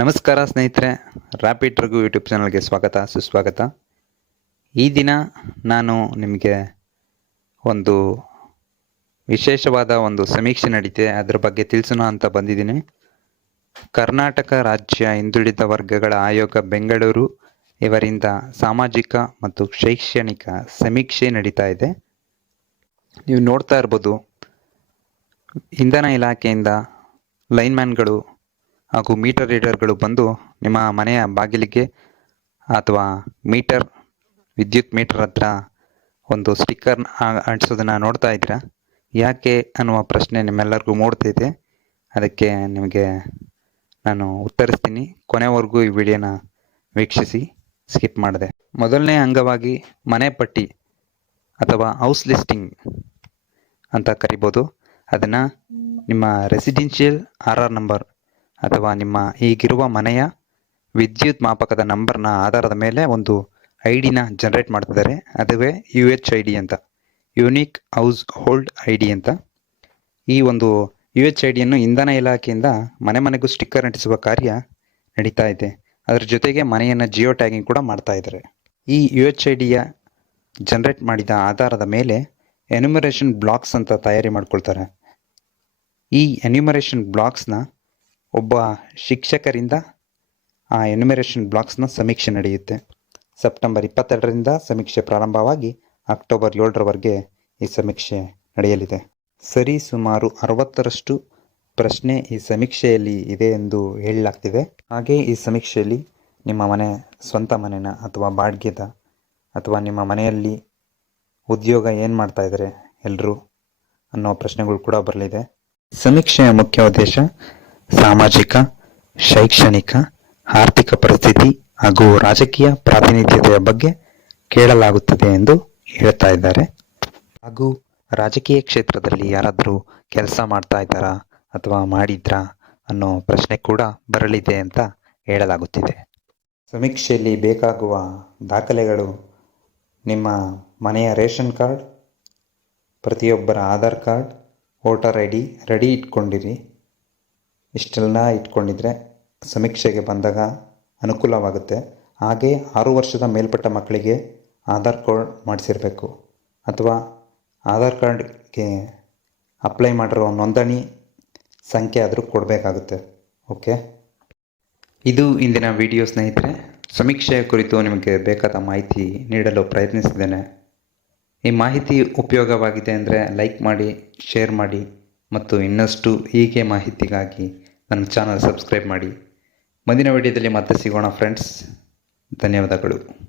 ನಮಸ್ಕಾರ ಸ್ನೇಹಿತರೆ rapid Raghu YouTube ಚಾನಲ್ಗೆ ಸ್ವಾಗತ, ಸುಸ್ವಾಗತ. ಈ ದಿನ ನಾನು ನಿಮಗೆ ಒಂದು ವಿಶೇಷವಾದ ಒಂದು ಸಮೀಕ್ಷೆ ನಡೀತೆ, ಅದರ ಬಗ್ಗೆ ತಿಳಿಸೋಣ ಅಂತ ಬಂದಿದ್ದೀನಿ. ಕರ್ನಾಟಕ ರಾಜ್ಯ ಹಿಂದುಳಿದ ವರ್ಗಗಳ ಆಯೋಗ ಬೆಂಗಳೂರು, ಇವರಿಂದ ಸಾಮಾಜಿಕ ಮತ್ತು ಶೈಕ್ಷಣಿಕ ಸಮೀಕ್ಷೆ ನಡೀತಾ ಇದೆ. ನೀವು ನೋಡ್ತಾ ಇರ್ಬೋದು, ಇಂಧನ ಇಲಾಖೆಯಿಂದ ಲೈನ್ಮ್ಯಾನ್ಗಳು ಹಾಗೂ ಮೀಟರ್ ರೀಡರ್ಗಳು ಬಂದು ನಿಮ್ಮ ಮನೆಯ ಬಾಗಿಲಿಗೆ ಅಥವಾ ಮೀಟರ್ ವಿದ್ಯುತ್ ಮೀಟರ್ ಹತ್ರ ಒಂದು ಸ್ಟಿಕ್ಕರ್ ಅಂಟಿಸೋದನ್ನು ನೋಡ್ತಾ ಇದ್ದೀರಾ? ಯಾಕೆ ಅನ್ನುವ ಪ್ರಶ್ನೆ ನಿಮ್ಮೆಲ್ಲರಿಗೂ ಮೂಡ್ತಿದೆ ಅದಕ್ಕೆ ನಿಮಗೆ ನಾನು ಉತ್ತರಿಸ್ತೀನಿ. ಕೊನೆವರೆಗೂ ಈ ವಿಡಿಯೋನ ವೀಕ್ಷಿಸಿ ಸ್ಕಿಪ್ ಮಾಡಿದೆ. ಮೊದಲನೇ ಅಂಗವಾಗಿ ಮನೆ ಪಟ್ಟಿ ಅಥವಾ ಹೌಸ್ ಲಿಸ್ಟಿಂಗ್ ಅಂತ ಕರಿಬೋದು. ಅದನ್ನು ನಿಮ್ಮ ರೆಸಿಡೆನ್ಷಿಯಲ್ ಆರ್ ಆರ್ ನಂಬರ್ ಅಥವಾ ನಿಮ್ಮ ಈಗಿರುವ ಮನೆಯ ವಿದ್ಯುತ್ ಮಾಪಕದ ನಂಬರ್ನ ಆಧಾರದ ಮೇಲೆ ಒಂದು ಐ ಡಿನ ಜನರೇಟ್ ಮಾಡ್ತಿದ್ದಾರೆ. ಅದುವೇ ಯು ಎಚ್ ಐ ಡಿ ಅಂತ. Unique household I D ಅಂತ. ಈ ಒಂದು ಯು ಎಚ್ ಐ ಡಿಯನ್ನು ಇಂಧನ ಇಲಾಖೆಯಿಂದ ಮನೆ ಮನೆಗೂ ಸ್ಟಿಕ್ಕರ್ ಅಂಟಿಸುವ ಕಾರ್ಯ ನಡೀತಾ ಇದೆ. ಅದರ ಜೊತೆಗೆ ಮನೆಯನ್ನು ಜಿಯೋ ಟ್ಯಾಗಿಂಗ್ ಕೂಡ ಮಾಡ್ತಾ ಇದ್ದಾರೆ. ಈ ಯು ಎಚ್ ಐ ಡಿಯ ಜನರೇಟ್ ಮಾಡಿದ ಆಧಾರದ ಮೇಲೆ ಎನ್ಯುಮರೇಷನ್ ಬ್ಲಾಕ್ಸ್ ಅಂತ ತಯಾರಿ ಮಾಡ್ಕೊಳ್ತಾರೆ. ಈ ಎನ್ಯುಮರೇಷನ್ ಬ್ಲಾಕ್ಸ್ನ ಒಬ್ಬ ಶಿಕ್ಷಕರಿಂದ ಆ ಎನ್ಯುಮರೇಷನ್ ಬ್ಲಾಕ್ಸ್ನ ಸಮೀಕ್ಷೆ ನಡೆಯುತ್ತೆ. ಸೆಪ್ಟೆಂಬರ್ ಇಪ್ಪತ್ತೆರಡರಿಂದ ಸಮೀಕ್ಷೆ ಪ್ರಾರಂಭವಾಗಿ ಅಕ್ಟೋಬರ್ ಏಳರವರೆಗೆ ಈ ಸಮೀಕ್ಷೆ ನಡೆಯಲಿದೆ. ಸರಿ, ಸುಮಾರು ಅರವತ್ತರಷ್ಟು ಪ್ರಶ್ನೆ ಈ ಸಮೀಕ್ಷೆಯಲ್ಲಿ ಇದೆ ಎಂದು ಹೇಳಲಾಗ್ತಿದೆ. ಹಾಗೆ ಈ ಸಮೀಕ್ಷೆಯಲ್ಲಿ ನಿಮ್ಮ ಮನೆ, ಸ್ವಂತ ಮನೆನ ಅಥವಾ ಬಾಡಿಗೆದ ಅಥವಾ ನಿಮ್ಮ ಮನೆಯಲ್ಲಿ ಉದ್ಯೋಗ ಏನು ಮಾಡ್ತಾ ಇದ್ದಾರೆ ಎಲ್ಲರೂ ಅನ್ನೋ ಪ್ರಶ್ನೆಗಳು ಕೂಡ ಬರಲಿದೆ. ಸಮೀಕ್ಷೆಯ ಮುಖ್ಯ ಉದ್ದೇಶ ಸಾಮಾಜಿಕ, ಶೈಕ್ಷಣಿಕ, ಆರ್ಥಿಕ ಪರಿಸ್ಥಿತಿ ಹಾಗೂ ರಾಜಕೀಯ ಪ್ರಾತಿನಿಧ್ಯತೆಯ ಬಗ್ಗೆ ಕೇಳಲಾಗುತ್ತದೆ ಎಂದು ಹೇಳ್ತಾ ಇದ್ದಾರೆ. ಹಾಗೂ ರಾಜಕೀಯ ಕ್ಷೇತ್ರದಲ್ಲಿ ಯಾರಾದರೂ ಕೆಲಸ ಮಾಡ್ತಾ ಇದ್ದಾರಾ ಅಥವಾ ಮಾಡಿದ್ರಾ ಅನ್ನೋ ಪ್ರಶ್ನೆ ಕೂಡ ಬರಲಿದೆ ಅಂತ ಹೇಳಲಾಗುತ್ತಿದೆ. ಸಮೀಕ್ಷೆಯಲ್ಲಿ ಬೇಕಾಗುವ ದಾಖಲೆಗಳು ನಿಮ್ಮ ಮನೆಯ ರೇಷನ್ ಕಾರ್ಡ್, ಪ್ರತಿಯೊಬ್ಬರ Aadhaar card, voter I D ready ಇಟ್ಕೊಂಡಿರಿ. ಇಷ್ಟೆಲ್ಲ ಇಟ್ಕೊಂಡಿದ್ರೆ ಸಮೀಕ್ಷೆಗೆ ಬಂದಾಗ ಅನುಕೂಲವಾಗುತ್ತೆ. ಹಾಗೆ ಆರು ವರ್ಷದ ಮೇಲ್ಪಟ್ಟ ಮಕ್ಕಳಿಗೆ ಆಧಾರ್ ಕಾರ್ಡ್ ಮಾಡಿಸಿರಬೇಕು. ಅಥವಾ ಆಧಾರ್ ಕಾರ್ಡ್ಗೆ ಅಪ್ಲೈ ಮಾಡಿರೋ ನೋಂದಣಿ ಸಂಖ್ಯೆ ಆದರೂ ಕೊಡಬೇಕಾಗುತ್ತೆ. ಓಕೆ? ಇದು ಇಂದಿನ ವಿಡಿಯೋ ಸ್ನೇಹಿತರೆ. ಸಮೀಕ್ಷೆಯ ಕುರಿತು ನಿಮಗೆ ಬೇಕಾದ ಮಾಹಿತಿ ನೀಡಲು ಪ್ರಯತ್ನಿಸಿದ್ದೇನೆ. ಈ ಮಾಹಿತಿ ಉಪಯೋಗವಾಗಿದೆ ಅಂದರೆ ಲೈಕ್ ಮಾಡಿ, ಶೇರ್ ಮಾಡಿ ಮತ್ತು ಇನ್ನಷ್ಟು ಹೀಗೆ ಮಾಹಿತಿಗಾಗಿ ನನ್ನ ಚಾನಲ್ ಸಬ್ಸ್ಕ್ರೈಬ್ ಮಾಡಿ. ಮುಂದಿನ ವಿಡಿಯೋದಲ್ಲಿ ಮತ್ತೆ ಸಿಗೋಣ ಫ್ರೆಂಡ್ಸ್ ಧನ್ಯವಾದಗಳು.